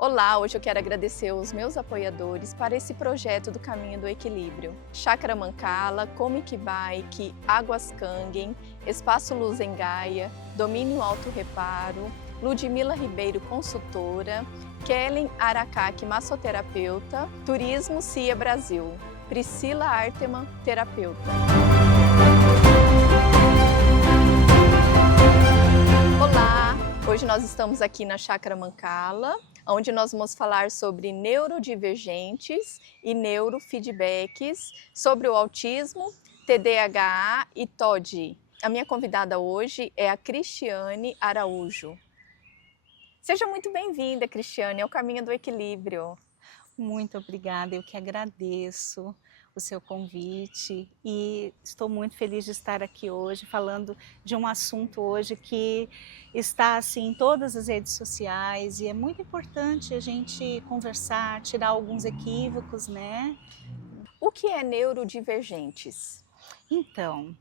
Olá, hoje eu quero agradecer os meus apoiadores para esse projeto do Caminho do Equilíbrio. Chácara Mancala, Comic Bike, Águas Kangen, Espaço Luz em Gaia, Domínio Auto Reparo, Ludmila Ribeiro Consultora, Kellen Aracaki Massoterapeuta, Turismo CIA Brasil, Priscila Arteman Terapeuta. Olá! Hoje nós estamos aqui na Chácara Mancala, onde nós vamos falar sobre neurodivergentes e neurofeedbacks, sobre o autismo, TDAH e TOD. A minha convidada hoje é a Cristiane Araújo. Seja muito bem-vinda, Cristiane, ao Caminho do Equilíbrio. Muito obrigada, eu que agradeço o seu convite e estou muito feliz de estar aqui hoje falando de um assunto hoje que está assim em todas as redes sociais e é muito importante a gente conversar, tirar alguns equívocos, né? O que é neurodivergentes? Então,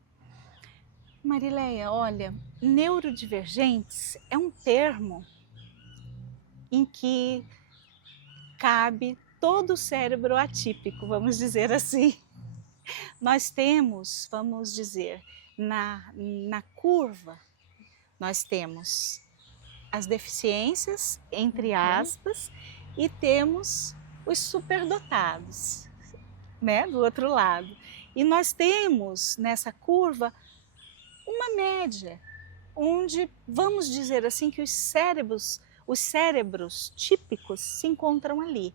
Marileia, olha, neurodivergentes é um termo em que cabe todo o cérebro atípico, vamos dizer assim. Nós temos, vamos dizer, na curva, nós temos as deficiências, entre aspas, e temos os superdotados, né, do outro lado. E nós temos nessa curva uma média, onde vamos dizer assim que os cérebros típicos se encontram ali.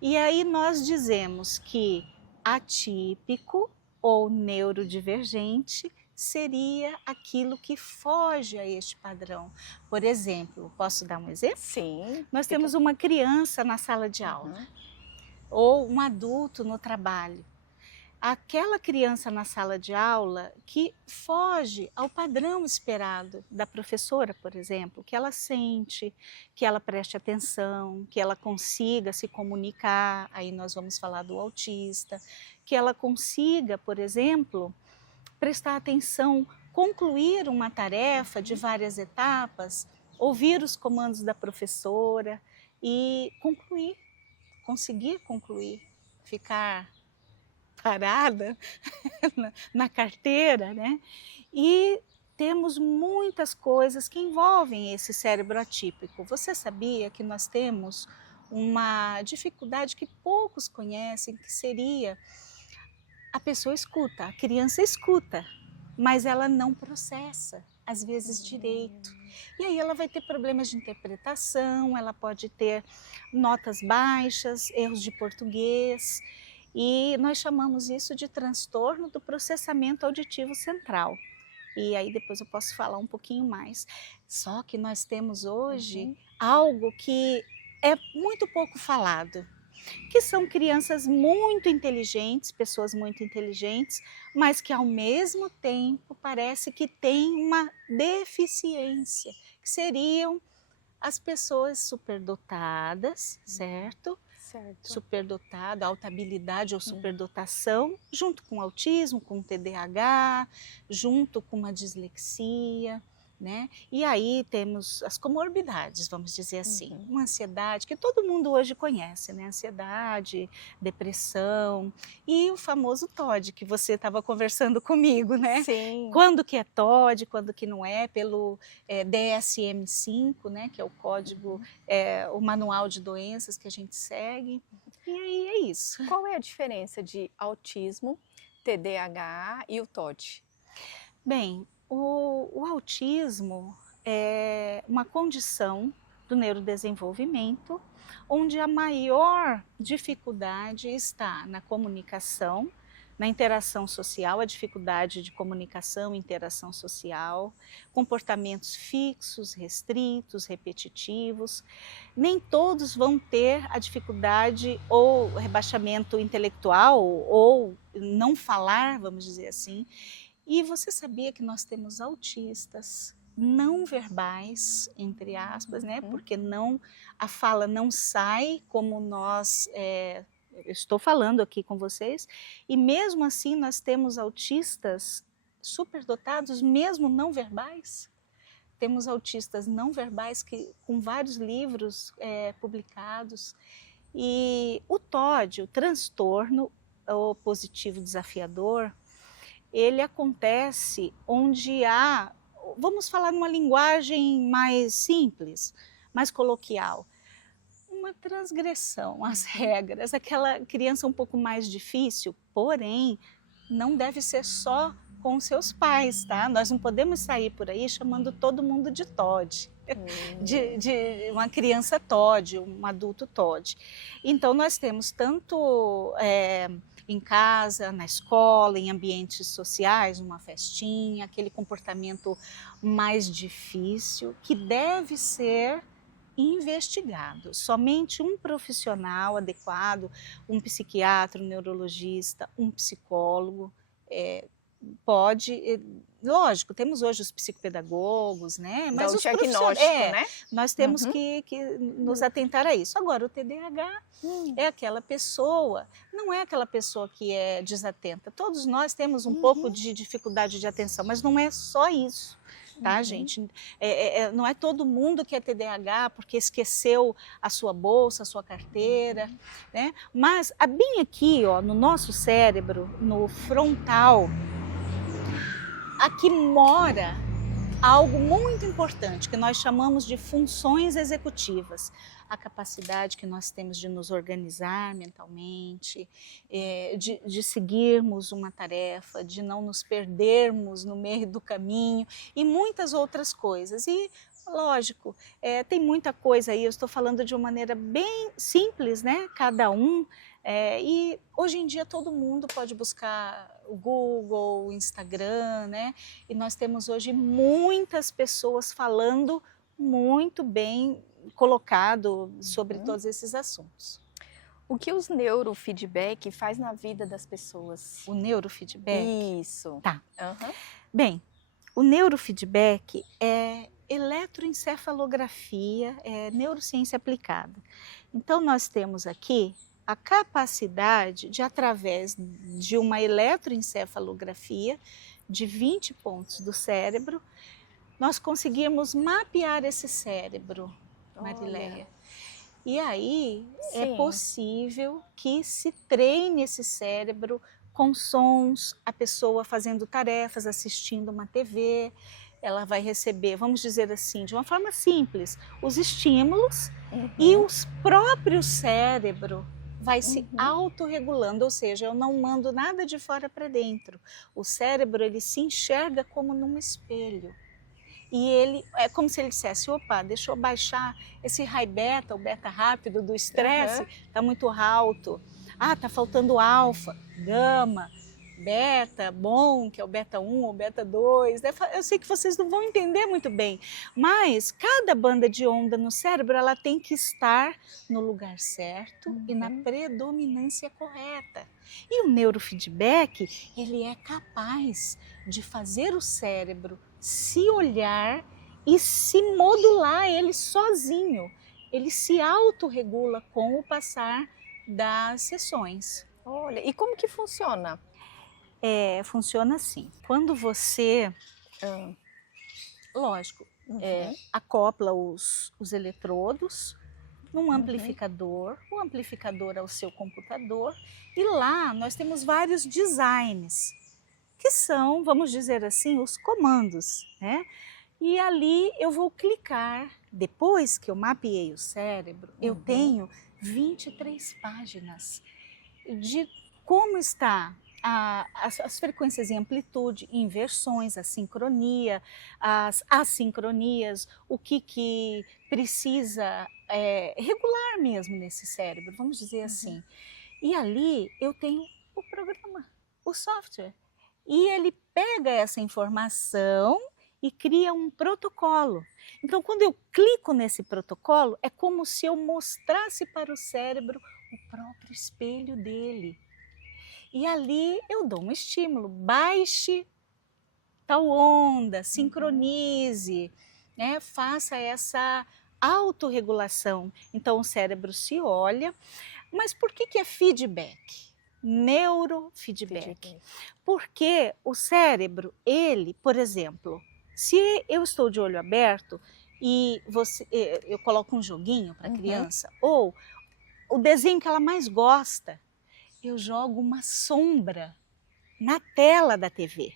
E aí nós dizemos que atípico ou neurodivergente seria aquilo que foge a este padrão. Por exemplo, posso dar um exemplo? Sim. Nós temos uma criança na sala de aula, ou um adulto no trabalho. Aquela criança na sala de aula que foge ao padrão esperado da professora, por exemplo, que ela sente, que ela preste atenção, que ela consiga se comunicar, aí nós vamos falar do autista, que ela consiga, por exemplo, prestar atenção, concluir uma tarefa de várias etapas, ouvir os comandos da professora e concluir, conseguir concluir, ficar parada na carteira, né? E temos muitas coisas que envolvem esse cérebro atípico. Você sabia que nós temos uma dificuldade que poucos conhecem, que seria a pessoa escuta, a criança escuta, mas ela não processa, às vezes, direito. E aí ela vai ter problemas de interpretação, ela pode ter notas baixas, erros de português, e nós chamamos isso de transtorno do processamento auditivo central. E aí depois eu posso falar um pouquinho mais. Só que nós temos hoje algo que é muito pouco falado, que são crianças muito inteligentes, pessoas muito inteligentes, mas que ao mesmo tempo parece que têm uma deficiência, que seriam as pessoas superdotadas, certo? Superdotada, alta habilidade ou superdotação, junto com autismo, com TDAH, junto com uma dislexia, né? E aí temos as comorbidades, vamos dizer assim, uma ansiedade que todo mundo hoje conhece, né? Ansiedade, depressão e o famoso TOD que você estava conversando comigo, né? Sim. Quando que é TOD, quando que não é, pelo DSM-5, né? Que é o código, o manual de doenças que a gente segue. E aí é isso. Qual é a diferença de autismo, TDAH e o TOD? Bem, o autismo é uma condição do neurodesenvolvimento onde a maior dificuldade está na comunicação, na interação social, a dificuldade de comunicação e interação social, comportamentos fixos, restritos, repetitivos. Nem todos vão ter a dificuldade ou rebaixamento intelectual ou não falar, vamos dizer assim. E você sabia que nós temos autistas não verbais, entre aspas, né? Porque a fala não sai como nós, eu estou falando aqui com vocês, e mesmo assim nós temos autistas superdotados, mesmo não verbais. temos autistas não verbais com vários livros publicados. E o TOD, o transtorno opositivo desafiador, ele acontece onde há, vamos falar numa linguagem mais simples, mais coloquial, uma transgressão às regras, aquela criança um pouco mais difícil, porém, não deve ser só com seus pais, tá? Nós não podemos sair por aí chamando todo mundo de TOD, de uma criança TOD, um adulto TOD. Então, nós temos tanto em casa, na escola, em ambientes sociais, numa festinha, aquele comportamento mais difícil, que deve ser investigado. Somente um profissional adequado, um psiquiatra, um neurologista, um psicólogo, pode, lógico, temos hoje os psicopedagogos, né? Mas o diagnóstico, né? Nós temos que nos atentar a isso. Agora, o TDAH é aquela pessoa, não é aquela pessoa que é desatenta. Todos nós temos um pouco de dificuldade de atenção, mas não é só isso. Tá, gente? Não é todo mundo que é TDAH porque esqueceu a sua bolsa, a sua carteira, né? Mas bem aqui, ó, no nosso cérebro, no frontal, aqui mora algo muito importante que nós chamamos de funções executivas. A capacidade que nós temos de nos organizar mentalmente, de seguirmos uma tarefa, de não nos perdermos no meio do caminho e muitas outras coisas. E, lógico, tem muita coisa aí, eu estou falando de uma maneira bem simples, né? Cada um. E hoje em dia todo mundo pode buscar o Google, o Instagram, né? E nós temos hoje muitas pessoas falando muito bem colocado sobre todos esses assuntos. O que os neurofeedback faz na vida das pessoas? O neurofeedback? Isso. Tá. Bem, o neurofeedback é eletroencefalografia, é neurociência aplicada. Então nós temos aqui a capacidade de, através de uma eletroencefalografia de 20 pontos do cérebro, nós conseguirmos mapear esse cérebro, Marileia. E aí é possível que se treine esse cérebro com sons, a pessoa fazendo tarefas, assistindo uma TV, ela vai receber, vamos dizer assim, de uma forma simples, os estímulos e o próprio cérebro vai se autorregulando, ou seja, eu não mando nada de fora para dentro. O cérebro, ele se enxerga como num espelho. E ele, é como se ele dissesse, opa, deixa eu baixar esse high beta, o beta rápido do estresse, está muito alto. Está faltando alfa, gama, beta, bom, que é o beta 1 ou beta 2. Eu sei que vocês não vão entender muito bem, mas cada banda de onda no cérebro, ela tem que estar no lugar certo e na predominância correta. E o neurofeedback, ele é capaz de fazer o cérebro se olhar e se modular ele sozinho. Ele se autorregula com o passar das sessões. Olha, e como que funciona? Funciona assim. Quando você, lógico, acopla os eletrodos num amplificador, o amplificador é o seu computador, e lá nós temos vários designs, que são, vamos dizer assim, os comandos, né? E ali eu vou clicar, depois que eu mapeei o cérebro, eu tenho 23 páginas de como está as frequências em amplitude, inversões, a sincronia, as assincronias, o que precisa regular mesmo nesse cérebro, vamos dizer assim. E ali eu tenho o programa, o software. E ele pega essa informação e cria um protocolo. Então, quando eu clico nesse protocolo, é como se eu mostrasse para o cérebro o próprio espelho dele. E ali eu dou um estímulo, baixe tal onda, sincronize, né? Faça essa autorregulação. Então, o cérebro se olha. Mas por que é feedback? Neurofeedback. Porque o cérebro, ele, por exemplo, Se eu estou de olho aberto e eu coloco um joguinho para a criança, ou o desenho que ela mais gosta, eu jogo uma sombra na tela da TV.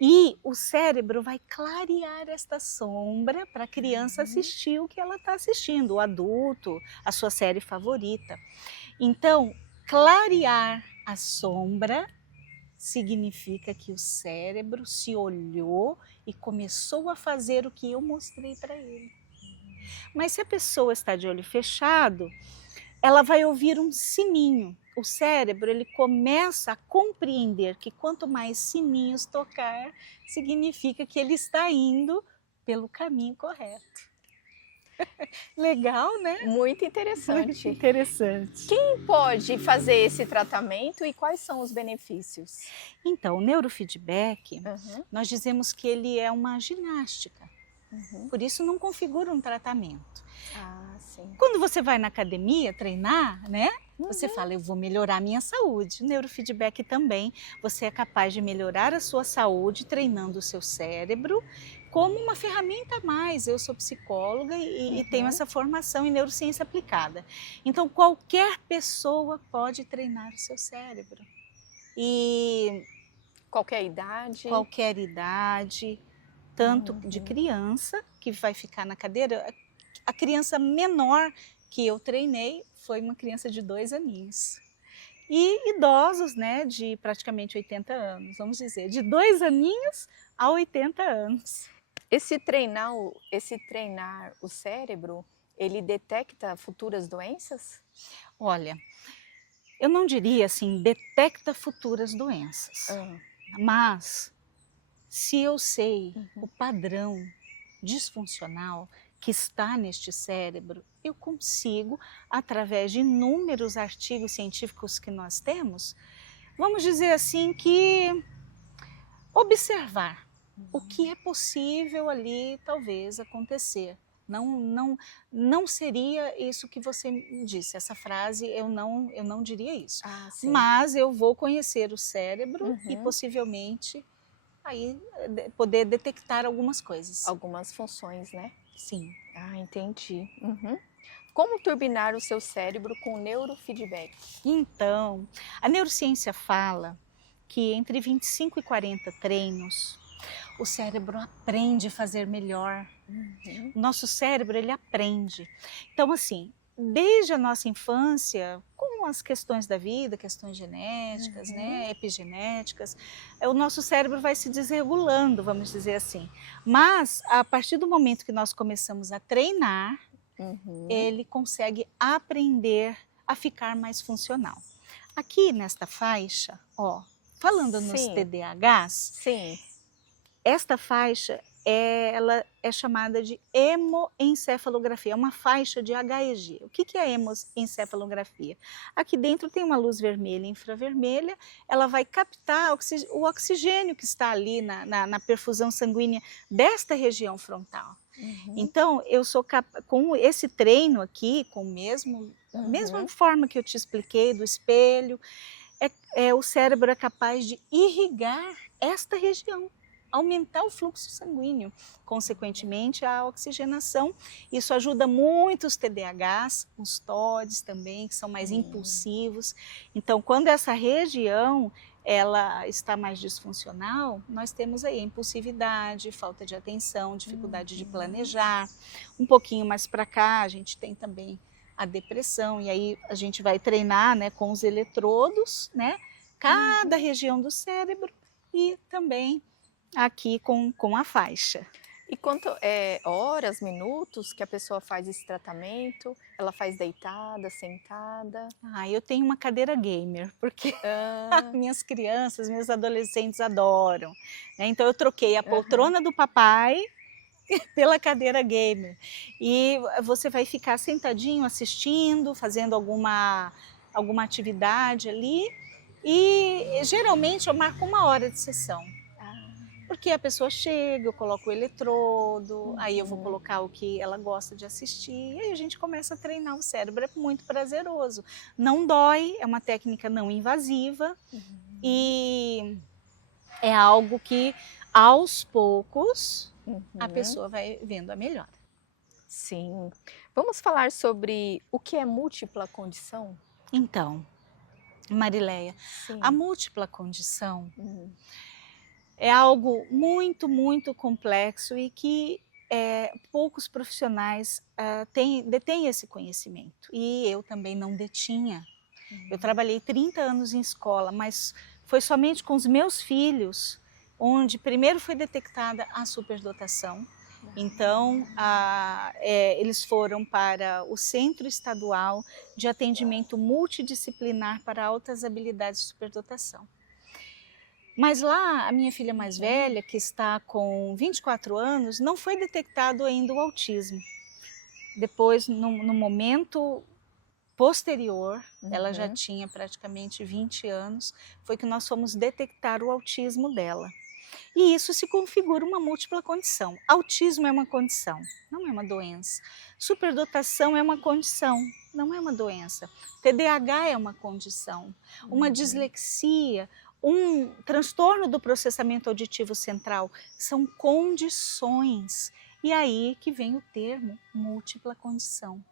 E o cérebro vai clarear esta sombra para a criança assistir o que ela está assistindo, o adulto, a sua série favorita. Então, clarear a sombra significa que o cérebro se olhou e começou a fazer o que eu mostrei para ele. Mas se a pessoa está de olho fechado, ela vai ouvir um sininho. O cérebro, ele começa a compreender que quanto mais sininhos tocar, significa que ele está indo pelo caminho correto. Legal, né? Muito interessante. Muito interessante. Quem pode fazer esse tratamento e quais são os benefícios? Então, o neurofeedback, nós dizemos que ele é uma ginástica. Por isso não configura um tratamento. Ah, sim. Quando você vai na academia treinar, né? Você fala, eu vou melhorar a minha saúde. O neurofeedback também, você é capaz de melhorar a sua saúde treinando o seu cérebro como uma ferramenta a mais. Eu sou psicóloga e tenho essa formação em neurociência aplicada. Então, qualquer pessoa pode treinar o seu cérebro. E qualquer idade? Qualquer idade, tanto de criança, que vai ficar na cadeira. A criança menor que eu treinei foi uma criança de 2 aninhos. E idosos, né, de praticamente 80 anos, vamos dizer, de 2 aninhos a 80 anos. Esse treinar o cérebro, ele detecta futuras doenças? Olha, eu não diria assim, detecta futuras doenças, mas se eu sei o padrão disfuncional que está neste cérebro, eu consigo, através de inúmeros artigos científicos que nós temos, vamos dizer assim que observar o que é possível ali talvez acontecer. Não seria isso que você disse, essa frase eu não diria isso. Mas eu vou conhecer o cérebro e possivelmente aí poder detectar algumas coisas. Algumas funções, né? Sim. Ah, entendi. Como turbinar o seu cérebro com neurofeedback? Então, a neurociência fala que entre 25 e 40 treinos, o cérebro aprende a fazer melhor. O nosso cérebro, ele aprende. Então, assim, desde a nossa infância, com as questões da vida, questões genéticas, né, epigenéticas, o nosso cérebro vai se desregulando, vamos dizer assim. Mas, a partir do momento que nós começamos a treinar, ele consegue aprender a ficar mais funcional. Aqui nesta faixa, ó, falando nos TDAHs, esta faixa ela é chamada de hemoencefalografia, é uma faixa de HEG. O que é a hemoencefalografia? Aqui dentro tem uma luz vermelha e infravermelha, ela vai captar o oxigênio que está ali na perfusão sanguínea desta região frontal. Então, eu sou com esse treino aqui, com a mesma forma que eu te expliquei do espelho, o cérebro é capaz de irrigar esta região, aumentar o fluxo sanguíneo, consequentemente a oxigenação. Isso ajuda muito os TDAHs, os TODs também, que são mais impulsivos. Então, quando essa região ela está mais disfuncional, nós temos aí a impulsividade, falta de atenção, dificuldade de planejar. Um pouquinho mais para cá, a gente tem também a depressão, e aí a gente vai treinar, né, com os eletrodos, né, cada região do cérebro e também aqui com a faixa. E quanto horas, minutos que a pessoa faz esse tratamento? Ela faz deitada, sentada? Eu tenho uma cadeira gamer, porque minhas crianças, meus adolescentes adoram, né? Então eu troquei a poltrona do papai pela cadeira gamer. E você vai ficar sentadinho assistindo, fazendo alguma atividade ali. E geralmente eu marco 1 hora de sessão. Porque a pessoa chega, eu coloco o eletrodo, aí eu vou colocar o que ela gosta de assistir, e aí a gente começa a treinar o cérebro, é muito prazeroso. Não dói, é uma técnica não invasiva, e é algo que Aos poucos, a Uhum. pessoa vai vendo a melhora. Sim. Vamos falar sobre o que é múltipla condição? Então, Marileia, a Sim. múltipla condição Hum. é algo muito, muito complexo e que poucos profissionais detêm esse conhecimento. E eu também não detinha. Eu trabalhei 30 anos em escola, mas foi somente com os meus filhos onde primeiro foi detectada a superdotação. Então, eles foram para o Centro Estadual de Atendimento Multidisciplinar para Altas Habilidades de Superdotação. Mas lá, a minha filha mais velha, que está com 24 anos, não foi detectado ainda o autismo. Depois, no momento posterior, ela já tinha praticamente 20 anos, foi que nós fomos detectar o autismo dela. E isso se configura uma múltipla condição. Autismo é uma condição, não é uma doença. Superdotação é uma condição, não é uma doença. TDAH é uma condição. Uma dislexia, um transtorno do processamento auditivo central são condições. E aí que vem o termo múltipla condição.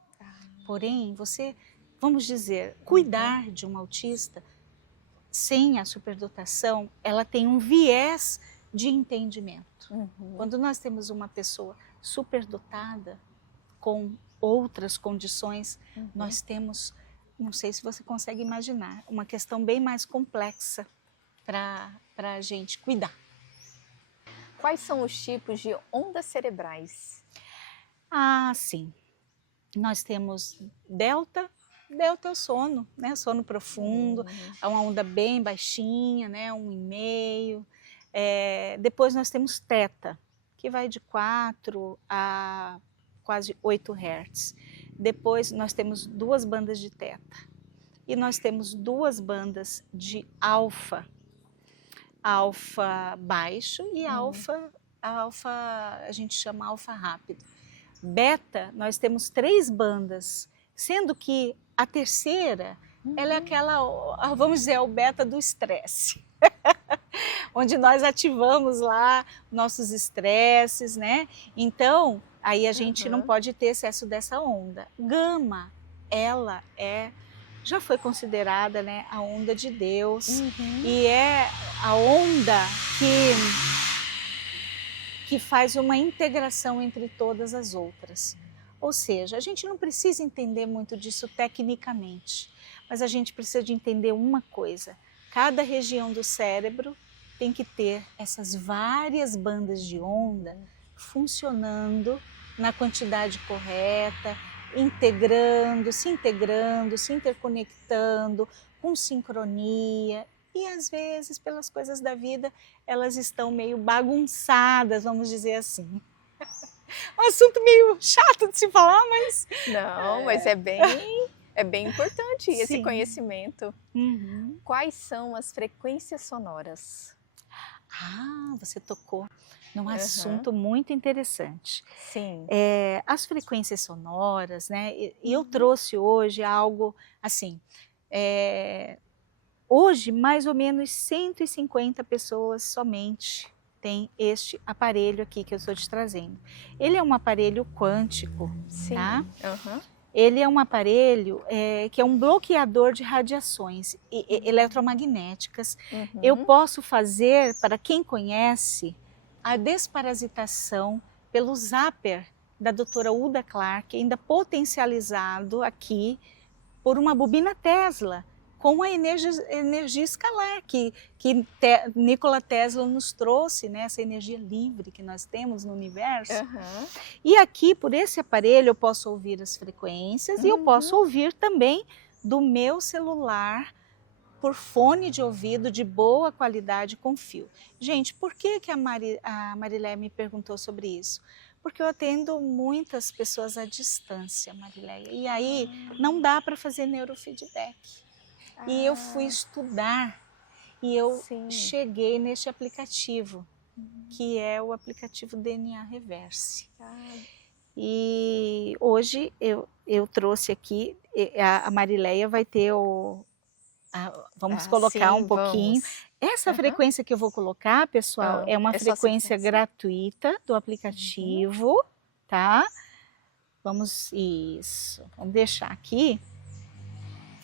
Porém, você, vamos dizer, cuidar de um autista sem a superdotação, ela tem um viés de entendimento. Quando nós temos uma pessoa superdotada com outras condições, nós temos, não sei se você consegue imaginar, uma questão bem mais complexa para a gente cuidar. Quais são os tipos de ondas cerebrais? Ah, sim. Nós temos delta. Delta é o sono, né? Sono profundo, é uma onda bem baixinha, né? 1,5. Depois nós temos teta, que vai de 4 a quase 8 Hz. Depois nós temos 2 bandas de teta. E nós temos 2 bandas de alfa. Alfa baixo e alfa, a gente chama alfa rápido. Beta, nós temos 3 bandas, sendo que a terceira, ela é aquela, vamos dizer, o beta do estresse. Onde nós ativamos lá nossos estresses, né? Então, aí a gente não pode ter excesso dessa onda. Gama, ela já foi considerada, né, a onda de Deus e é a onda que faz uma integração entre todas as outras. Ou seja, a gente não precisa entender muito disso tecnicamente, mas a gente precisa de entender uma coisa: cada região do cérebro tem que ter essas várias bandas de onda funcionando na quantidade correta, integrando, se interconectando, com sincronia. E às vezes, pelas coisas da vida, elas estão meio bagunçadas, vamos dizer assim. Um assunto meio chato de se falar, mas... Não, mas é bem importante esse Sim. conhecimento. Quais são as frequências sonoras? Ah, você tocou num assunto muito interessante. Sim. As frequências sonoras, né? E eu trouxe hoje algo assim. Hoje, mais ou menos 150 pessoas somente têm este aparelho aqui que eu estou te trazendo. Ele é um aparelho quântico, tá? Ele é um aparelho que é um bloqueador de radiações eletromagnéticas. Eu posso fazer, para quem conhece, a desparasitação pelo zapper da doutora Uda Clark, ainda potencializado aqui por uma bobina Tesla, com a energia escalar que Nikola Tesla nos trouxe, né? Essa energia livre que nós temos no universo. E aqui, por esse aparelho, eu posso ouvir as frequências e eu posso ouvir também do meu celular por fone de ouvido de boa qualidade com fio. Gente, por que a Marileia me perguntou sobre isso? Porque eu atendo muitas pessoas à distância, Marileia, e aí não dá para fazer neurofeedback. E eu fui estudar e eu cheguei neste aplicativo, que é o aplicativo DNA Reverse. E hoje eu trouxe aqui, a Marileia vai ter Vamos colocar sim, um pouquinho. vamos. Essa frequência que eu vou colocar, pessoal, é uma É só frequência gratuita do aplicativo, tá? Vamos deixar aqui.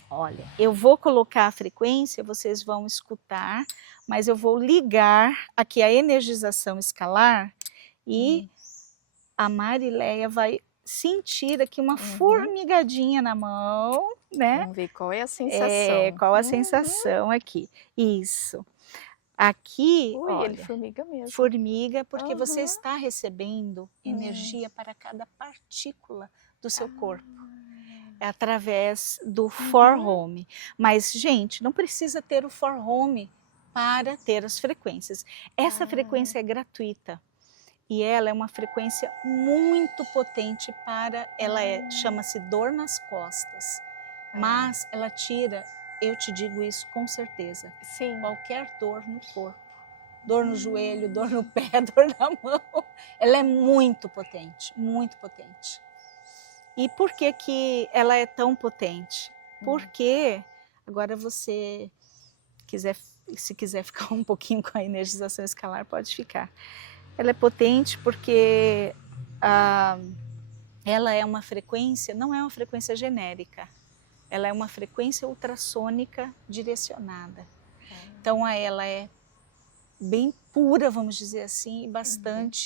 Olha, eu vou colocar a frequência, vocês vão escutar, mas eu vou ligar aqui a energização escalar e a Marileia vai sentir aqui uma formigadinha na mão, né? Vamos ver qual é a sensação. Qual a sensação aqui. Isso. Aqui, Ui, olha, ele formiga mesmo. Formiga, porque você está recebendo energia para cada partícula do seu corpo. Através do For Home. Mas, gente, não precisa ter o For Home para ter as frequências. Essa frequência é gratuita. E ela é uma frequência muito potente chama-se dor nas costas. Mas ela tira, eu te digo isso com certeza, Sim. qualquer dor no corpo. Dor no joelho, dor no pé, dor na mão. Ela é muito potente, muito potente. E por que que ela é tão potente? Porque, agora se quiser ficar um pouquinho com a energização escalar, pode ficar. Ela é potente porque ela é uma frequência, não é uma frequência genérica, ela é uma frequência ultrassônica direcionada. Então ela é bem pura, vamos dizer assim,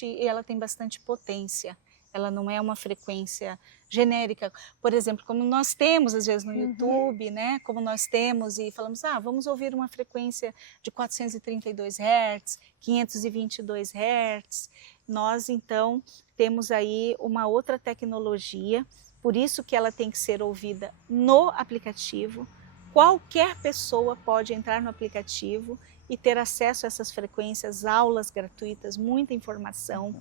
e ela tem bastante potência. Ela não é uma frequência genérica, por exemplo, como nós temos às vezes no YouTube, né? Como nós temos e falamos, vamos ouvir uma frequência de 432 Hz, 522 Hz. Nós então temos aí uma outra tecnologia, por isso que ela tem que ser ouvida no aplicativo. Qualquer pessoa pode entrar no aplicativo e ter acesso a essas frequências, aulas gratuitas, muita informação.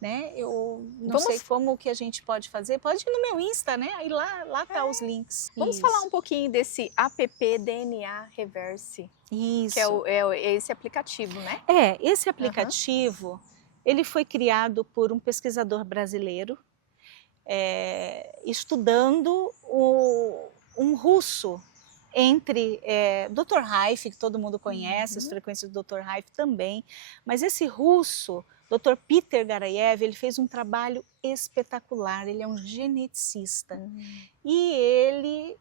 Né? Eu não sei como que a gente pode fazer, pode ir no meu Insta, né? Aí lá tá os links. Vamos falar um pouquinho desse app DNA Reverse. Isso. Que é esse aplicativo, né? Esse aplicativo, ele foi criado por um pesquisador brasileiro, estudando um russo entre Dr. Reif, que todo mundo conhece, as frequências do Dr. Reif também, mas esse russo, Dr. Peter Garayev, ele fez um trabalho espetacular, ele é um geneticista. E ele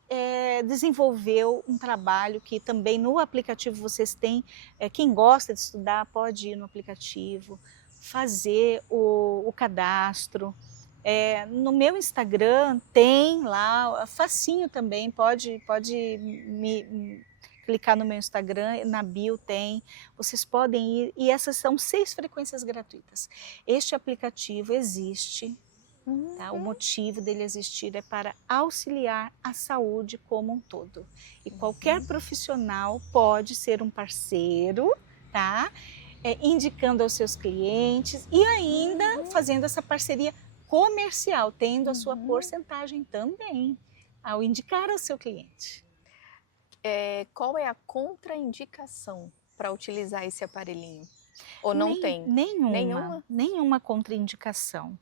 desenvolveu um trabalho que também no aplicativo vocês têm, quem gosta de estudar pode ir no aplicativo, fazer o cadastro. No meu Instagram tem lá, facinho também, pode clicar no meu Instagram, na bio tem, vocês podem ir, e essas são 6 frequências gratuitas. Este aplicativo existe, tá? O motivo dele existir é para auxiliar a saúde como um todo. E qualquer profissional pode ser um parceiro, tá? Indicando aos seus clientes e ainda fazendo essa parceria comercial, tendo a sua porcentagem também, ao indicar ao seu cliente. Qual é a contraindicação para utilizar esse aparelhinho? Ou não tem? Nenhuma contraindicação.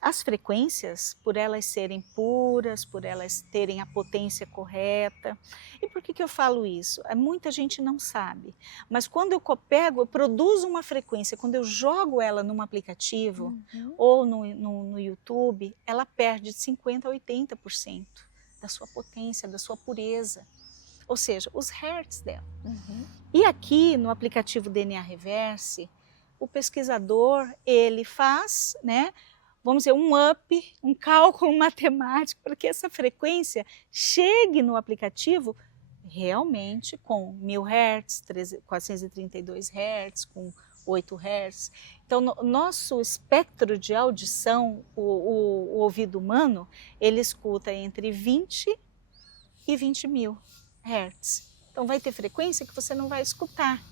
As frequências, por elas serem puras, por elas terem a potência correta. E por que eu falo isso? Muita gente não sabe, mas quando eu produzo uma frequência, quando eu jogo ela num aplicativo ou no YouTube, ela perde de 50% a 80% da sua potência, da sua pureza, ou seja, os hertz dela. E aqui no aplicativo DNA Reverse, o pesquisador, ele faz, né, vamos dizer, um cálculo matemático para que essa frequência chegue no aplicativo realmente com 1000 Hz, 432 Hz, com 8 Hz. Então, nosso espectro de audição, o ouvido humano, ele escuta entre 20 e 20.000 Hz. Então, vai ter frequência que você não vai escutar.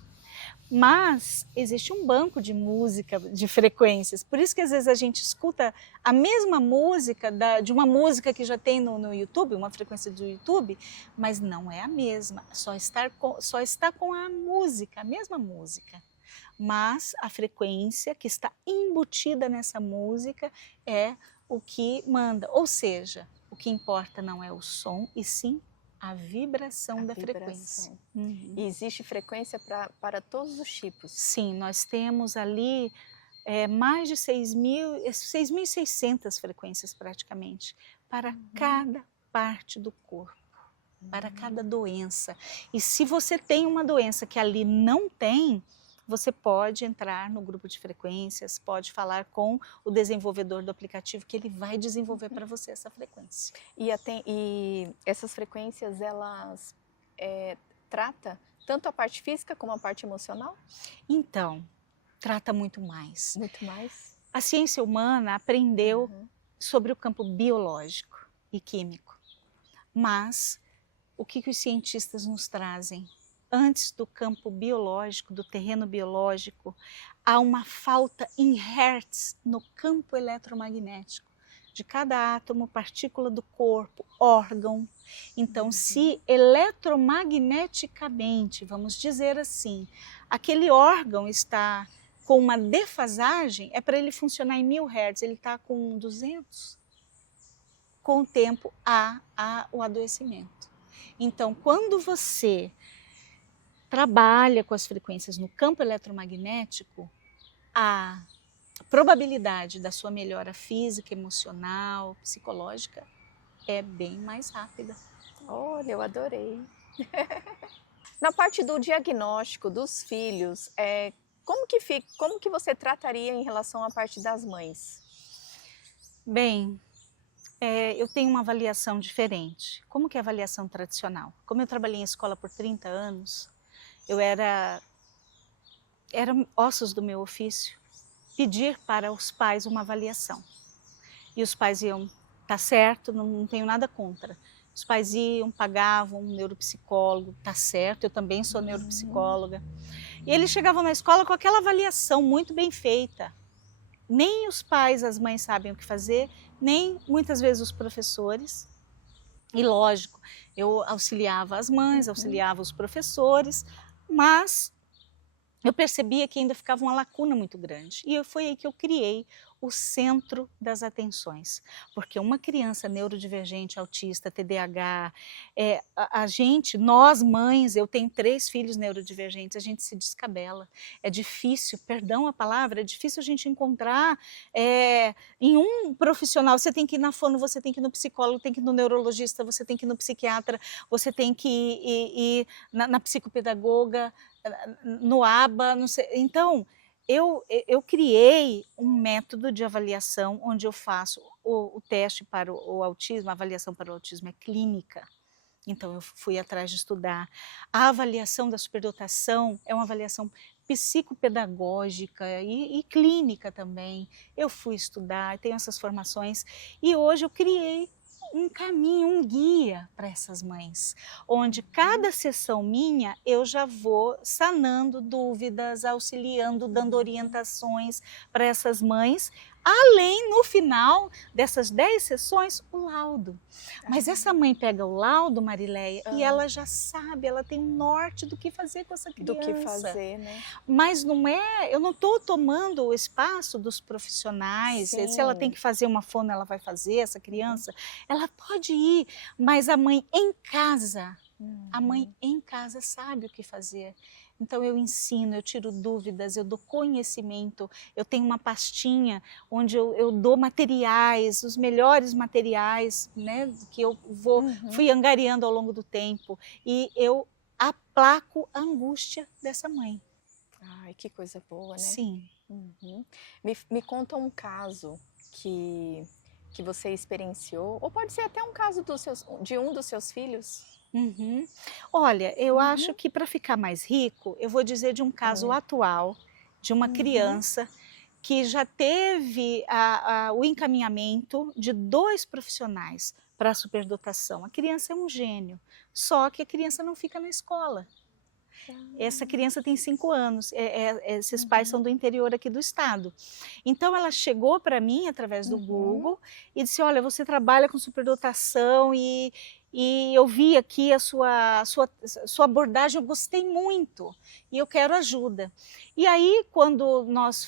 Mas existe um banco de música, de frequências. Por isso que às vezes a gente escuta a mesma música de uma música que já tem no YouTube, uma frequência do YouTube, mas não é a mesma. Só está com a música, a mesma música. Mas a frequência que está embutida nessa música é o que manda. Ou seja, o que importa não é o som, e sim a vibração da vibração. frequência. E existe frequência para todos os tipos? Sim, nós temos ali mais de 6.600 frequências praticamente, para cada parte do corpo, para cada doença. E se você tem uma doença que ali não tem, você pode entrar no grupo de frequências, pode falar com o desenvolvedor do aplicativo, que ele vai desenvolver para você essa frequência. E essas frequências, elas tratam tanto a parte física como a parte emocional? Então, trata muito mais. Muito mais? A ciência humana aprendeu sobre o campo biológico e químico, mas o que os cientistas nos trazem? Antes do campo biológico, do terreno biológico, há uma falta em hertz no campo eletromagnético de cada átomo, partícula do corpo, órgão. Então, se eletromagneticamente, vamos dizer assim, aquele órgão está com uma defasagem, é para ele funcionar em 1000 Hz, ele está com 200. Com o tempo, há o adoecimento. Então, quando você trabalha com as frequências no campo eletromagnético, a probabilidade da sua melhora física, emocional, psicológica é bem mais rápida. Olha, eu adorei. Na parte do diagnóstico dos filhos, como que você trataria em relação à parte das mães? Bem, eu tenho uma avaliação diferente. Como que é a avaliação tradicional? Como eu trabalhei em escola por 30 anos, eu era ossos do meu ofício pedir para os pais uma avaliação. E os pais iam, tá certo, não tenho nada contra. Os pais iam, pagavam um neuropsicólogo, tá certo, eu também sou neuropsicóloga. E eles chegavam na escola com aquela avaliação muito bem feita. Nem os pais, as mães sabem o que fazer, nem muitas vezes os professores. E lógico, eu auxiliava as mães, auxiliava os professores, mas eu percebia que ainda ficava uma lacuna muito grande. E foi aí que eu criei o centro das atenções. Porque uma criança neurodivergente, autista, TDAH, nós mães, eu tenho 3 filhos neurodivergentes, a gente se descabela. É difícil, perdão a palavra, é difícil a gente encontrar em um profissional. Você tem que ir na fono, você tem que ir no psicólogo, tem que ir no neurologista, você tem que ir no psiquiatra, você tem que ir na psicopedagoga, no ABA, não sei. Então, eu criei um método de avaliação onde eu faço o teste para o autismo, a avaliação para o autismo é clínica. Então, eu fui atrás de estudar. A avaliação da superdotação é uma avaliação psicopedagógica e clínica também. Eu fui estudar, tenho essas formações e hoje eu criei um caminho, um guia para essas mães, onde cada sessão minha eu já vou sanando dúvidas, auxiliando, dando orientações para essas mães, além no final dessas 10 sessões o laudo. Mas essa mãe pega o laudo, Marileia, e ela já sabe, ela tem um norte do que fazer com essa criança. Do que fazer, né? Mas eu não estou tomando o espaço dos profissionais. Sim. Se ela tem que fazer uma fono, ela vai fazer, essa criança, ela pode ir, mas a mãe em casa, a mãe em casa sabe o que fazer. Então eu ensino, eu tiro dúvidas, eu dou conhecimento, eu tenho uma pastinha onde eu dou materiais, os melhores materiais, né, que eu fui angariando ao longo do tempo, e eu aplaco a angústia dessa mãe. Ai, que coisa boa, né? Sim. Me conta um caso que você experienciou, ou pode ser até um caso de um dos seus filhos. Olha, eu acho que para ficar mais rico, eu vou dizer de um caso atual, de uma criança que já teve o encaminhamento de 2 profissionais para a superdotação. A criança é um gênio, só que a criança não fica na escola. Essa criança tem 5 anos, esses pais são do interior aqui do estado. Então ela chegou para mim através do Google e disse, olha, você trabalha com superdotação e eu vi aqui a sua abordagem, eu gostei muito e eu quero ajuda. E aí quando nós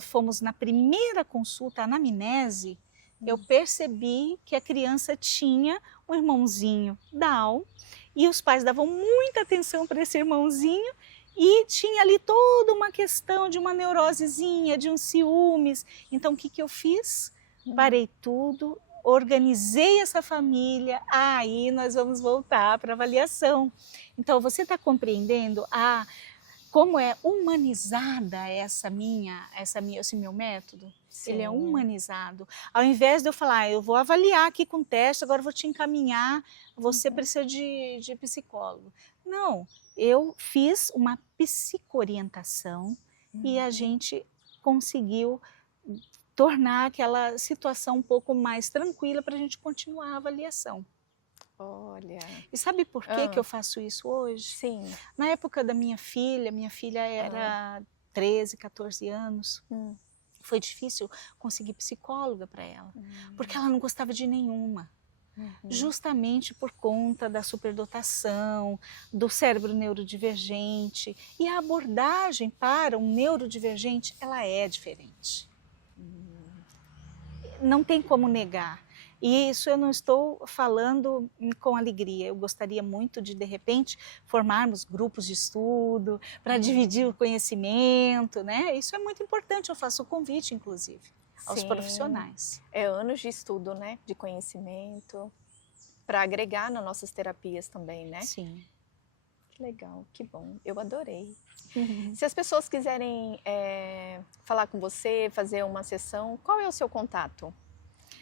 fomos na primeira consulta, a anamnese, eu percebi que a criança tinha um irmãozinho Down e os pais davam muita atenção para esse irmãozinho e tinha ali toda uma questão de uma neurosezinha, de uns ciúmes. Então o que eu fiz? Parei tudo, organizei essa família, aí nós vamos voltar para a avaliação. Então você está compreendendo como é humanizada esse meu método? Sim. Ele é humanizado. Ao invés de eu falar, eu vou avaliar aqui com teste, agora eu vou te encaminhar, você precisa de psicólogo. Não, eu fiz uma psicoorientação e a gente conseguiu tornar aquela situação um pouco mais tranquila para a gente continuar a avaliação. Olha. E sabe por que eu faço isso hoje? Sim. Na época da minha filha era 13, 14 anos. Foi difícil conseguir psicóloga para ela, porque ela não gostava de nenhuma. Justamente por conta da superdotação, do cérebro neurodivergente. E a abordagem para um neurodivergente, ela é diferente. Não tem como negar. E isso eu não estou falando com alegria. Eu gostaria muito de repente, formarmos grupos de estudo para dividir o conhecimento, né? Isso é muito importante, eu faço o convite, inclusive, aos profissionais. É anos de estudo, né? De conhecimento, para agregar nas nossas terapias também, né? Sim. Que legal, que bom. Eu adorei. Se as pessoas quiserem falar com você, fazer uma sessão, qual é o seu contato?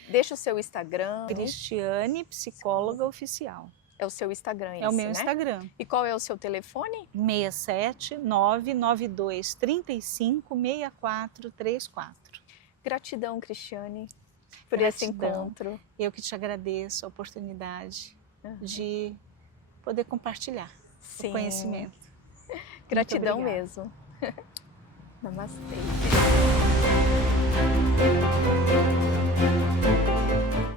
Deixa o seu Instagram. Cristiane, psicóloga oficial. É o seu Instagram, é o meu Instagram. E qual é o seu telefone? 67 992 35 6434. Gratidão, Cristiane, por esse encontro. Eu que te agradeço a oportunidade de poder compartilhar o conhecimento. Gratidão mesmo. Namastê.